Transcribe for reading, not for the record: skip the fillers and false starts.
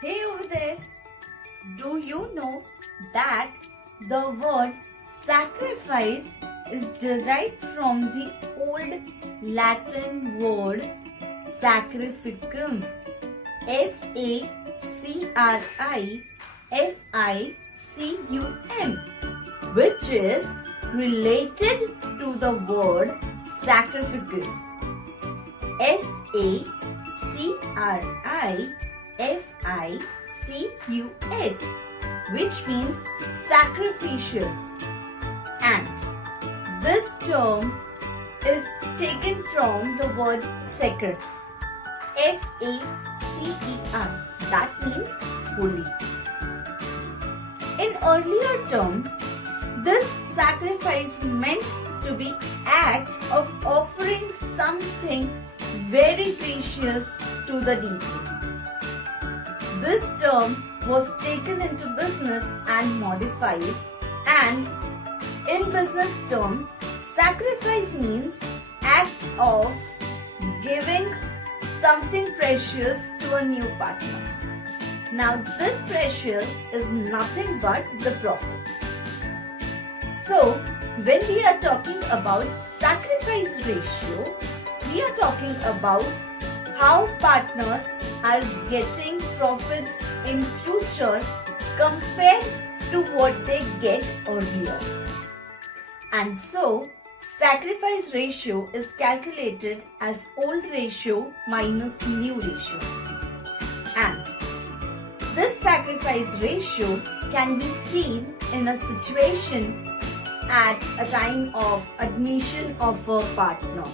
Hey over there, do you know that the word sacrifice is derived from the old Latin word sacrificum, S-A-C-R-I-F-I-C-U-M, which is related to the word sacrificus, S-A-C-R-I-F-I-C-U-S, which means sacrificial. And this term is taken from the word sacer, S-A-C-E-R, that means holy. In earlier terms, this sacrifice meant to be act of offering something very precious to the deity. This term was taken into business and modified, and in business terms, sacrifice means act of giving something precious to a new partner. Now this precious is nothing but the profits. So when we are talking about sacrifice ratio, we are talking about how partners are getting profits in future compared to what they get earlier. And so, sacrifice ratio is calculated as old ratio minus new ratio. And this sacrifice ratio can be seen in a situation at a time of admission of a partner.